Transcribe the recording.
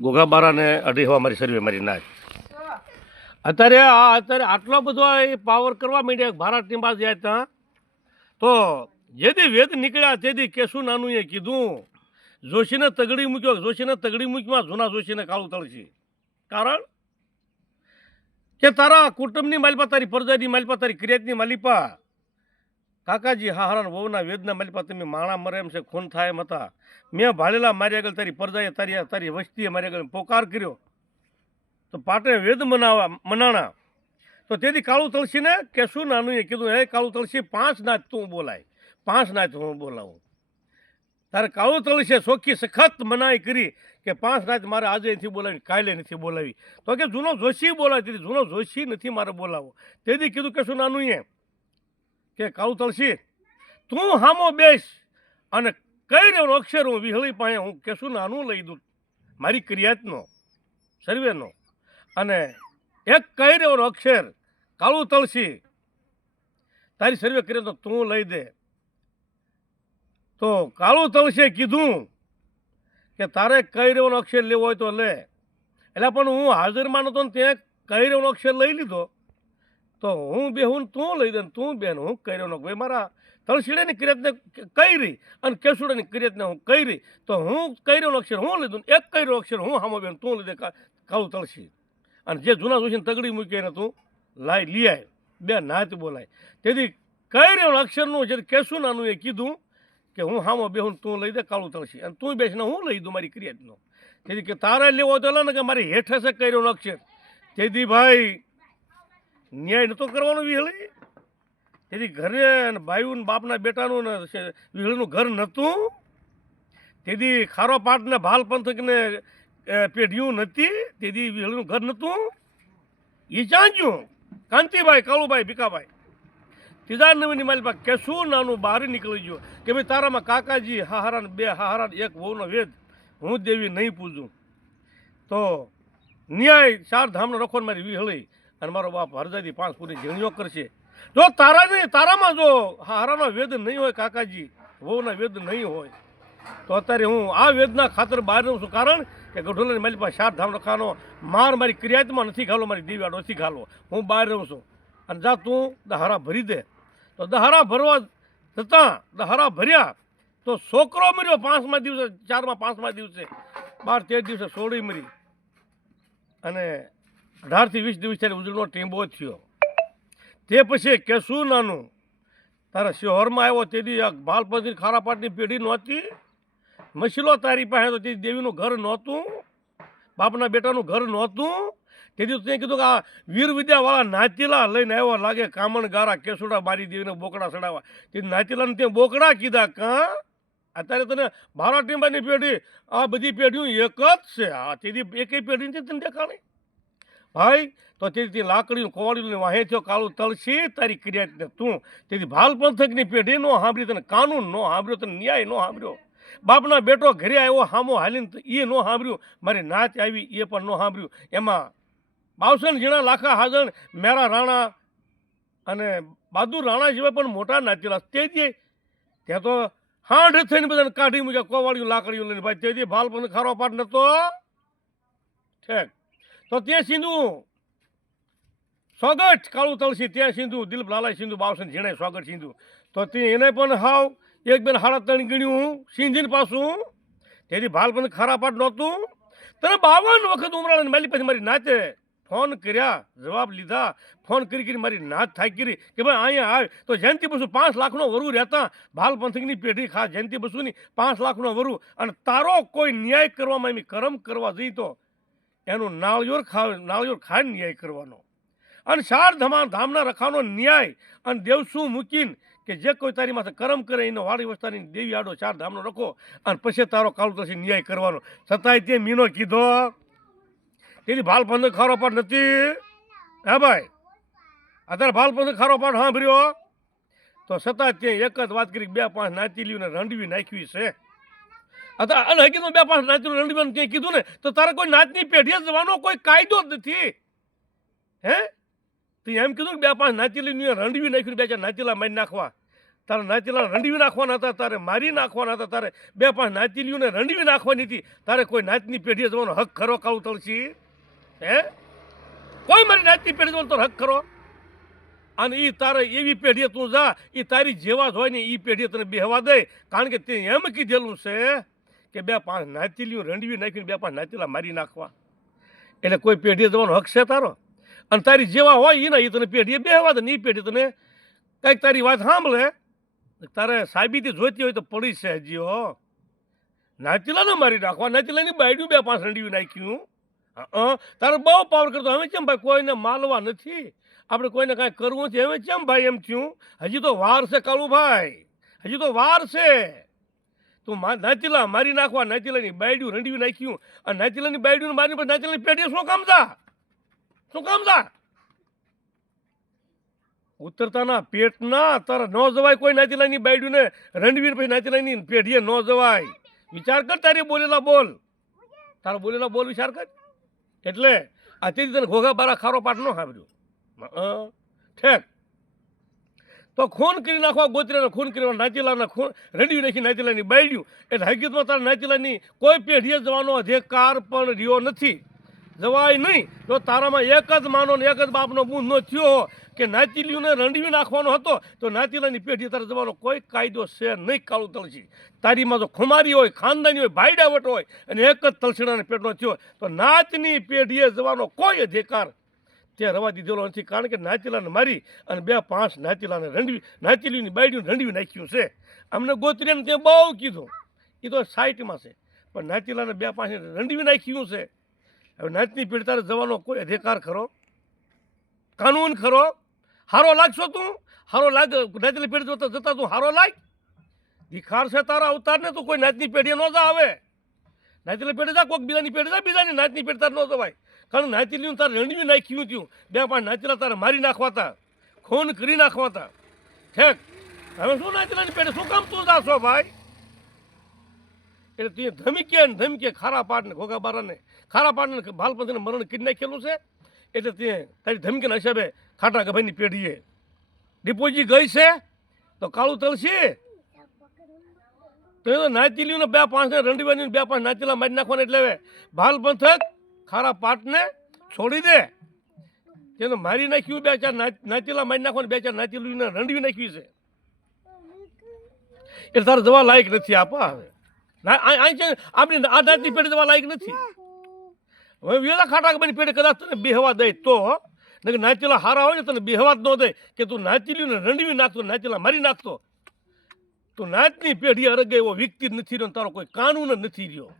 ગોગાબારાને અઢી હવા મારી સર્વે મારી નાખ. અત્યારે આટલો બધો એ પાવર કરવા માંડ્યા ભારતની બાદ જાય ત્યાં તો જેથી વેદ નીકળ્યા તેથી કેશું નાનું એ કીધું જોશીને તગડી મૂક્યો. જોશીને તગડી મૂકમાં જૂના જોશીને કાળું તળશી. કારણ કે તારા કુટુંબની માલિપા, તારી પ્રજાની માલિપા, તારી ક્રિયાતની માલિપા, કાકાજી હાહરાન વહુના વેદના માલિપા તમે માણા મરે એમ છે, ખૂન થાય એમ હતા. મેં ભાળેલા મારી આગળ તારી પ્રજાએ, તારી વસ્તીએ મારી આગળ પોકાર કર્યો તો પાટે વેદ મનાણા. તો તેથી કાળું તુલસીને કેશું નાનું એ કીધું, હે કાળું તુલસી 5 નાચ તું બોલાય, 5 નાચ હું બોલાવું. તારે કાળું તુલસીએ ચોખ્ખી સખત મનાઈ કરી કે 5 નાચ મારે આજે નથી બોલાવી, કાલે નથી બોલાવી. તો કે જૂનો જોશી બોલાય, તેથી જૂનો જોશી નથી મારે બોલાવો. તેથી કીધું કેશું નાનું એ કે કાળું તુલસી તું હામો બેસ અને કઈ રહ્યો અક્ષર હું વિહળી પાસે હું કેશું નાનું લઈ દઉં મારી ક્રિયાતનો સર્વેનો, અને એક કહી રહ્યો અક્ષર કાળું તુલસી તારી સર્વે કરે તો તું લઈ દે. તો કાળું તુલસીએ કીધું કે તારે કઈ રહ્યો અક્ષર લેવો હોય તો લે. એટલે પણ હું હાજરમાં નહોતો ને ત્યાં કઈ રહ્યો અક્ષર લઈ લીધો તો હું બેહું તું લઈ દે, તું બેન હું કહી રહ્યો ભાઈ મારા તળસીડાની ક્રિયાતને કહી રહી અને કેસુડાની ક્રિયાતને હું કહી રહી તો હું કહી રહ્યો અક્ષર હું લીધું, એક કહી રહ્યો અક્ષર હું હામો બેન તું લીધે કાળું તુલસી. અને જે જૂના જોશીને તગડી મૂકી એને તું લઈ આય, બે નાચ બોલાય. તેથી કઈ રહ્યો અક્ષરનું જે કેશું નાનું એ કીધું કે હું હામો બેહું તું લઈ દે કાળું તુલસી, અને તું બેસીને હું લઈ દઉં મારી ક્રિયાતનો. તેથી કે તારે લેવો તો ને કે મારી હેઠે છે કઈ રહ્યો અક્ષર. તેથી ભાઈ ન્યાય નહોતો કરવાનો વિહળી. તેથી ઘરે ભાઈનું બાપના બેટાનું ને વિહળીનું ઘર નહોતું. તેથી ખારો પાટને ભાલ પંથકને પેઢીયું નથી, તેથી વિહળીનું ઘર નહોતું. એ ચાંજ્યું કાંતિભાઈ, કાળુભાઈ, ભીખાભાઈ ત્રીજા નવીની મારી પાસે કેશું નાનું બહાર નીકળી ગયો કે ભાઈ તારામાં કાકાજી હાહારાન બે હાહારાન એક વહુનો વેદ હું દેવી નહીં પૂજું. તો ન્યાય 4 ધામનો રખો મારી વિહળી અને મારો બાપ હરજાદી 5 પૂરી ઝીણીઓ કરશે. જો તારામાં જો હારાનો વેદ નહીં હોય, કાકાજી વહુના વેદ નહીં હોય તો અત્યારે હું આ વેદના ખાતર બહાર રહું છું. કારણ કે ગઢોલાની મારી પાસે 4 ધામ રખાનો મારી ક્રિયાતમાં નથી ઘાલો, મારી દેવી નથી ઘાલો. હું બહાર રહું છું. અને જા તું દહારા ભરી દે. તો દહારા ભરવા જતાં દહારા ભર્યા તો છોકરો મર્યો 5મા દિવસે, 4મા 5મા દિવસે, 12-13 દિવસે સોળી મરી અને 18થી 20 દિવસ ત્યારે ઉજળનો ટીંબો થયો. તે પછી કેશું નાનું તારા શહેરમાં આવ્યો તેથી આ ભાલપતિ ખારાપાટની પેઢી નહોતી, મસીલો તારી પાસે તો તે દેવીનું ઘર નહોતું, બાપના બેટાનું ઘર નહોતું. તેથી તે કીધું કે આ વીર વિદ્યાવાળા નાચીલા લઈને આવ્યો લાગે કામણ ગારા કેસુડા મારી દેવીને બોકડા ચડાવવા. તે નાચીલાને ત્યાં બોકડા કીધા. કાં અત્યારે તને ભારાટીંબાની પેઢી આ બધી પેઢીઓ એક જ છે. હા તેથી એકેય પેઢી નથી તને દેખાણી ભાઈ. તો તેથી લાકડીનું કોવાડીને વાહે થયો કાળું તુલસી તારી ક્રિયાતને તું. તેથી ભાલ પંથકની પેઢી નો સાંભળી, તને કાનૂન નો સાંભળ્યો, તને ન્યાય નો સાંભળ્યો. બાપના બેટો ઘરે આવ્યો હામો હાલીને એ નો સાંભળ્યું, મારી નાચ આવી એ પણ નો સાંભળ્યું. એમાં 52 ઝીણા લાખા હાજણ મેરા રાણા અને બહાદુર રાણા જેવા પણ મોટા નાચેલા. તેથી ત્યાં તો હાંડ થઈને બધાને કાઢી મૂક્યા કોવાળીઓ લાકડીઓ લઈને. ભાઈ તેથી ભાલ પણ ખારો પાટ નતો ઠેક. તો ત્યાં સીધું સ્વાગત કાળું તુલસી, ત્યાં સીધું દિલીપ લાલાય સીધું 52 ઝીણા સ્વાગત સીધું. તો તે એને પણ હાવ 1-2-3 ગણ્યું સિંધીને પાછું. તેથી ભાલ પણ ખારા પાટ નહોતું. તને 52 વખત ઉમરાળાને મારી પછી મારી નાચે ફોન કર્યા, જવાબ લીધા, ફોન કરી મારી નાચ થાય કરી કે ભાઈ અહીંયા આવે. તો જયંતિ બસુ 5 લાખનો વરુ રહેતા ભાલ પંથકની પેઢી ખાસ જયંતિ બસુની 5 લાખનો વરુ. અને તારો કોઈ ન્યાય કરવામાં એમ કરમ કરવા જઈ તો એનું નાળિયોર ખાઈને ન્યાય કરવાનો. અને 4 ધામના રખાનો ન્યાય અને દેવસું મૂકીને કે જે કોઈ તારી માથે કરમ કરે એનો વાળી વસ્તાની દેવી આડો 4 ધામનો રખો અને પછી તારો કાળું તુલસી ન્યાય કરવાનો. છતાંય તે મીનો કીધો તેથી ભાલ પંથક ખારો પાટ નથી. હે ભાઈ અત્યારે ભાલ પંથક ખારો પાટ સાંભળ્યો તો છતાં તે એક જ વાત કરી 2-5 નાચીલીઓને રંડવી નાખવી છે. અત્યારે અને કીધું 2-5 નાચીલું રંડવીને ત્યાં કીધું ને તો તારે કોઈ નાચની પેઢીએ જવાનો કોઈ કાયદો જ નથી. હે તો એમ કીધું કે 2-5 નાચીલીને રંડવી નાખ્યું, 2-4 નાચીલા મારી નાખવા. તારે નાતીલા રંડવી નાખવાના હતા, તારે મારી નાખવાના હતા, તારે બે પાંચ નાતીલીઓને રંડવી નાખવાની હતી. તારે કોઈ નાતની પેઢીએ જવાનો હક ખરો કાળું તળસી? હે, કોઈ મારી નાતની પેઢી જવાનો તારો હક ખરો? અને એ તારે એવી પેઢીએ તું જા, એ તારી જેવા જ હોય ને એ પેઢીએ તને બેહવા દે. કારણ કે તે એમ કીધેલું છે કે બે પાંચ નાતીલીઓ રંડવી નાખીને બે પાંચ નાતીલા મારી નાખવા. એટલે કોઈ પેઢીએ જવાનો હક છે તારો? અને તારી જેવા હોય એ ના એ તને પેઢીએ બેહવા દે ને એ પેઢી તને કંઈક તારી વાત સાંભળે. તારે સાબિતી જોઈતી હોય તો પડી છે હજી હો. નાતીલાને મારી નાખવા, નાતીલાની બાયડ્યું બે પાંચ રંડવી નાખ્યું. તારે બહુ પાવર કરતો. હવે કેમ ભાઈ કોઈને માલવા નથી, આપણે કોઈને કાંઈ કરવું છે. હવે કેમ ભાઈ એમ થયું? હજી તો વાર છે કાળુભાઈ, હજી તો વાર છે. તું નાતીલા મારી નાખવા, નાતીલાની બાયડ્યું રંડવી નાખ્યું. અને નાતીલાની બાયડ્યું મારી પછી નાતીલાની પેઢીએ શું કામ જા? શું કામ જા? ઉતરતાના પેટના તારા ન જવાય કોઈ નાતીલાની બાયડ્યું ને રંડવીને પછી નાતીલાની પેઢીએ ન જવાય. વિચાર કર, તારી બોલેલા બોલ, તારા બોલેલા બોલ વિચાર કર. એટલે આ તેથી તને ઘોઘા બારા ખારો પાટ ન સાંભળ્યું ઠેક. તો ખૂન કરી નાખવા ગોત્રીને ખૂન કરવા, નાતીલાના ખૂન રંડવી નાખી નાતીલાની બાયડ્યું. એટલે હકીકતમાં તારા નાતીલાની કોઈ પેઢીએ જવાનો અધિકાર પણ રહ્યો નથી, જવાય નહીં. તો તારામાં એક જ માનો ને એક જ બાપનો બુંદ ન થયો કે નાતીલીઓને રંડવી નાખવાનો હતો તો નાતીલાની પેઢી તારે જવાનો કોઈ કાયદો છે નહીં કાળું તળસી. તારીમાં જો ખુમારી હોય, ખાનદાની હોય, ભાઈડાવટ હોય અને એક જ તલસીડાના પેટનો થયો તો નાતની પેઢીએ જવાનો કોઈ અધિકાર તે રવા દીધેલો નથી. કારણ કે નાતીલાને મારી અને બે પાંચ નાતીલાને રંડવી, નાતીલીની બાયડીને રંડવી નાખ્યું છે. અમને ગોત્રીને તે બહુ કીધું, એ તો સાઈટમાં છે, પણ નાતીલાને બે પાંચ રંડવી નાખ્યું છે. હવે નાતની પેઢી તારે જવાનો કોઈ અધિકાર ખરો? કાનૂન ખરો? હારો લાગશો તું? હારો લાગ? નાતની પેઢી જોતા જતા તું હારો લાગ? દિખાર છે તારા અવતારને. તું કોઈ નાતની પેઢીએ ન જા. હવે નાતીલી પેઢી જા, કોઈક બીજાની પેઢી જા, બીજાની નાતની પેઢી તારે ન જવાય. કારણ નાતીલીનું તારે રંડવી નાખ્યું થયું. બે પાંચ નાતીલા તારે મારી નાખવા હતા, ખૂન કરી નાખવા હતા. ઠેક. હવે શું નાતીલાની પેઢી શું કામ તું જાશો ભાઈ? એટલે તું ધમકીએ ને ધમકીએ ખારા પાટને ઘોઘા બારાને, ખારા પાટને બાલપંથીને મરણ કરી નાખેલું છે. એટલે તે તારી ધમકીના હિસાબે ખાટા ગભાઈની પેઢીએ ડિપોજી ગઈ છે. તો કાળું તળસી તો એ તો નાતીલીઓને બે પાંચને રંડવાની બે પાંચ નાતીલા મારી નાખવાના. એટલે હવે બાલપંથક ખારા પાટને છોડી દે. તેને મારી નાખ્યું, બે ચાર નાતીલા મારી નાખવાને, બે ચાર નાતીલીઓને રંડવી નાખવી છે. એટલે તારે જવા લાયક નથી. આપા હવે આપણી આ નાતની પેઢી જવા લાયક નથી. હવે વેલા ખાટા બની પેઢી કદાચ તને બેહવા દે તો, નાતીલા હારા હોય ને તને બેહવા જ ન દે કે તું નાતીલીઓને રંડવી નાખતો, નાતીલા મારી નાખતો. તું નાતની પેઢી અરગે એવો વ્યક્તિ જ નથી રહ્યો, તારો કોઈ કાનૂન જ નથી રહ્યો.